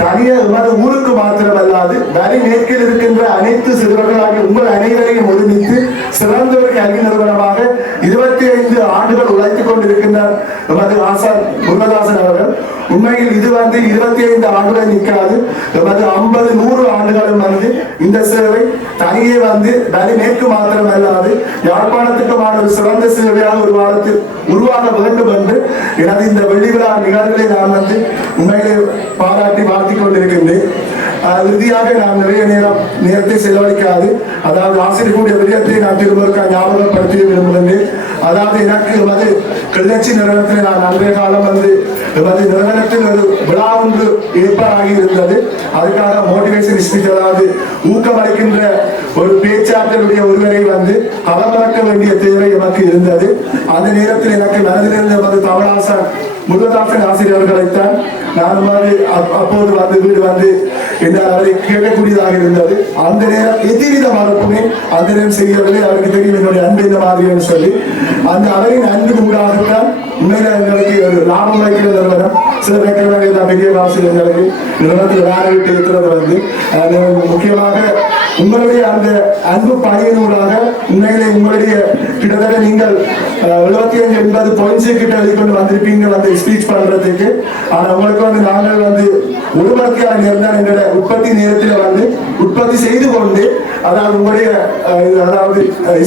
தனியாக எமது ஊருக்கு மாத்திரமல்லாது வரி மேற்கில் இருக்கின்ற அனைத்து சிறுவர்களாக உங்கள் அனைவரையும் ஒருமித்து சிறந்த ஒரு கல்வி நிறுவனமாக 25 ஆண்டுகள் உழைத்துக் கொண்டிருக்கின்றார் எமது ஆசான் முருகதாசன் அவர்கள். உண்மையில் இது 25 ஆண்டுகள் நிற்காது, எமது 50-100 ஆண்டுகளும் இந்த சேவை தனியே வரி மேற்கு மாத்திரமல்லாது யாழ்ப்பாணத்துக்குமான ஒரு சிறந்த சேவையாக ஒரு வாரத்தில் உருவாக வேண்டும் என்று எனது இந்த வெள்ளி விழா நிகழ்வுகளை நான் உண்மையிலே பாராட்டி வாழ்த்திக் கொண்டிருக்கின்றேன். இறுதியாக நான் நிறைய நேரத்தை செலவழிக்காது, அதாவது ஆசிரியர்களுடைய விடயத்தை நான் திரும்ப ஞாபகப்படுத்தி விரும்புகின்றேன். அதாவது எனக்கு எமது கிளர்ச்சி நிறுவனத்தில் நான் அன்றைய காலம் எமது நிறுவனத்தில் ஒரு விழா ஒன்று ஏற்பாடாகி இருந்தது. அதுக்காக மோட்டிவேஷன் ஸ்பீச், அதாவது ஊக்கமளிக்கின்ற ஒரு பேச்சாற்றலுடைய ஒருவரை களமிறக்க வேண்டிய தேவை எனக்கு இருந்தது. அந்த நேரத்தில் எனக்கு மனதிலிருந்து எமது தமிழாசான் முருகதாசன் ஆசிரியர்களைத்தான் நான் அப்போது வீடு என்று அவரை கேட்கக்கூடியதாக இருந்தது. அந்த நேரம் எதிர்வித மறுப்புமே அந்த நேரம் செய்யவில்லை. அவருக்கு தெரியும் என்னுடைய அன்பு இந்த மாதிரி சொல்லி அந்த அவரின் அன்பு ஊடாகத்தான் உண்மையில எங்களுக்கு ஒரு லாபம் வைக்கிற நிறுவனம் சில வைக்கிறவங்க பெரிய ஆசிரியர்களுக்கு நிறுவனத்தில் வேலை விட்டு இருக்கிறது முக்கியமாக உங்களுடைய அந்த அன்பு பணியினூடாக உண்மையிலே உங்களுடைய கிட்டத்தட்ட நீங்கள் 75-80 பாயிண்ட்ஸ் கிட்ட எழுதிக்கொண்டு வந்திருப்பீங்க ஸ்பீச் பண்றதுக்கு. ஆனா உங்களுக்கு நாங்கள் ஒரு மணிக்கான நேரம் தான் எங்களோட உற்பத்தி நேரத்தில் உற்பத்தி செய்து கொண்டு, அதாவது உங்களுடைய அதாவது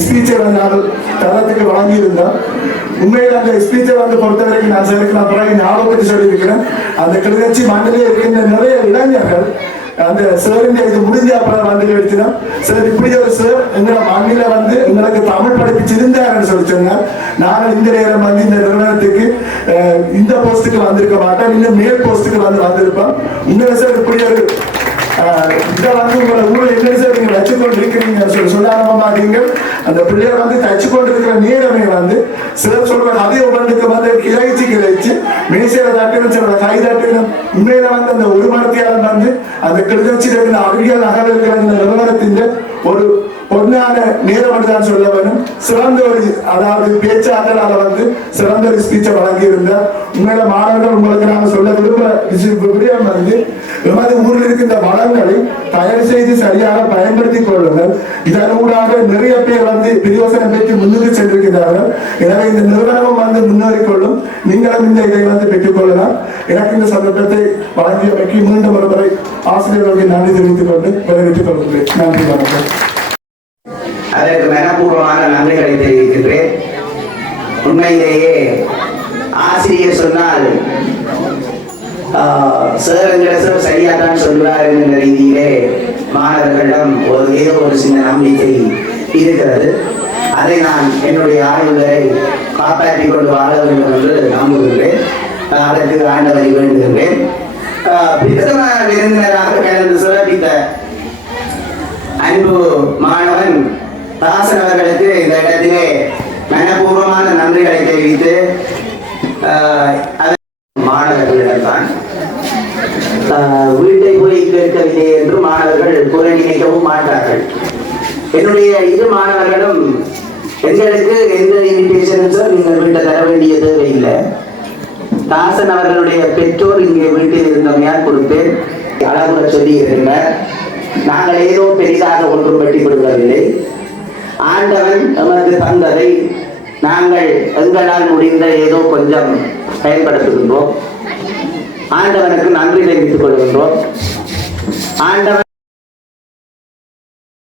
ஸ்பீச்சை நாங்கள் தரத்துக்கு வாங்கியிருந்தோம். உண்மையில் அந்த ஸ்பீச்சை பொறுத்தவரைக்கும் நான் சேர்க்கலாம் அப்புறம் ஞாபகத்தை சொல்லியிருக்கிறேன். அந்த கிளர்ச்சி மண்ணிலே இருக்கின்ற நிறைய இளைஞர்கள் அந்த சேரின் இது முடிஞ்ச அப்புறம் எடுத்தினோம். சார் இப்படி ஒரு சார் எங்களை மண்ணில எங்களுக்கு தமிழ் படிப்பிச்சிருந்தாருன்னு சொல்லி சொன்னார். நாங்கள் இந்த நேரம் இந்த நிறுவனத்துக்கு இந்த போஸ்டுக்கு வந்திருக்க மாட்டோம், இன்னும் மேல் போஸ்டுக்கு வந்திருப்போம். உண்மையில சார் இப்படி ஒரு இதை உங்களை ஊரில் என்ன சார் நீங்க வச்சுக்கொண்டு இருக்கிறீங்க சொல்ல மாட்டீங்க. அந்த பிள்ளையர் தச்சு கொண்டு இருக்கிற நேரமே சிலர் சொல்ற அதே உடனுக்கு கிளைச்சு மேசையில தட்டினும் சில கை தட்டினும் உண்மையில அந்த ஒரு மரத்தியாளர் அந்த கிளர்ச்சியில் இருக்கிற அறிவியல் நகர் இருக்கிற நிறுவனத்தின் ஒரு பொன்னான நேரம் தான் சொல்ல வேணும். சிறந்த ஒரு அதாவது பேச்சாற்றலால சிறந்த ஒரு ஸ்பீச்சை வழங்கி இருந்தார். உண்மையில மாணவர்கள் உங்களுக்கு நாங்கள் சொல்ல விரும்புகிற எமது ஊரில் இருக்கின்ற வளங்களை தயார் செய்து சரியாக பயன்படுத்திக் கொள்ளுங்கள். இதனூடாக நிறைய பேர் பிரயோசனம் பெற்று முன்னுக்கு சென்றிருக்கிறார்கள். எனவே இந்த நிறுவனமும் முன்னேறிக்கொள்ளும். நீங்களும் இந்த இதை பெற்றுக் கொள்ளலாம். எனக்கு இந்த சந்தர்ப்பத்தை வழங்கியமைக்கு மீண்டும் ஒருமுறை ஆசிரியர்களுக்கு நன்றி தெரிவித்துக் கொண்டு வரவேற்றுக் கொள்கிறேன். நன்றி, வணக்கம். அதற்கு மனப்பூர்வமான நன்றிகளை தெரிவிக்கின்றேன். உண்மையிலேயே ஆசிரியர் சொன்னால் சார் சரியாதான் சொல்கிறார் என்ற ரீதியிலே மாணவர்களிடம் ஏதோ ஒரு சின்ன நம்பிக்கை இருக்கிறது. அதை நான் என்னுடைய ஆய்வுகளை காப்பாற்றிக் கொண்டு வாழ வேண்டும் என்று நம்புகின்றேன். அதற்கு ஆண்டவரை வேண்டுகின்றேன். பிரதம விருந்தினராக கலந்து சிறப்பித்த அன்பு மாணவன் தாசன் அவர்களுக்கு இந்த இடத்திலே மனப்பூர்வமான நன்றிகளை தெரிவித்து மாணவர்களிடம்தான் வீட்டை போய் கேட்கவில்லை என்று மாணவர்கள் குறை நினைக்கவும் மாட்டார்கள். என்னுடைய இரு மாணவர்களும் எங்களுக்கு எந்த இன்விடேஷனும் நீங்கள் வீட்டை தர வேண்டிய தேவையில்லை. தாசன் அவர்களுடைய பெற்றோர் இங்கே வீட்டில் இருந்தமையால் கொடுப்பேன் அளவுல சொல்லி இருந்தார். நாங்கள் ஏதோ பெரிதாக ஒன்றும் வெட்டி கொடுக்கவில்லை. ஆண்டவன் நமக்கு தந்ததை நாங்கள் எங்களால் முடிந்த ஏதோ கொஞ்சம் பயன்படுத்துகின்றோம். ஆண்டவனுக்கு நன்றி தெரிவித்துக் கொள்கின்றோம். ஆண்டவன்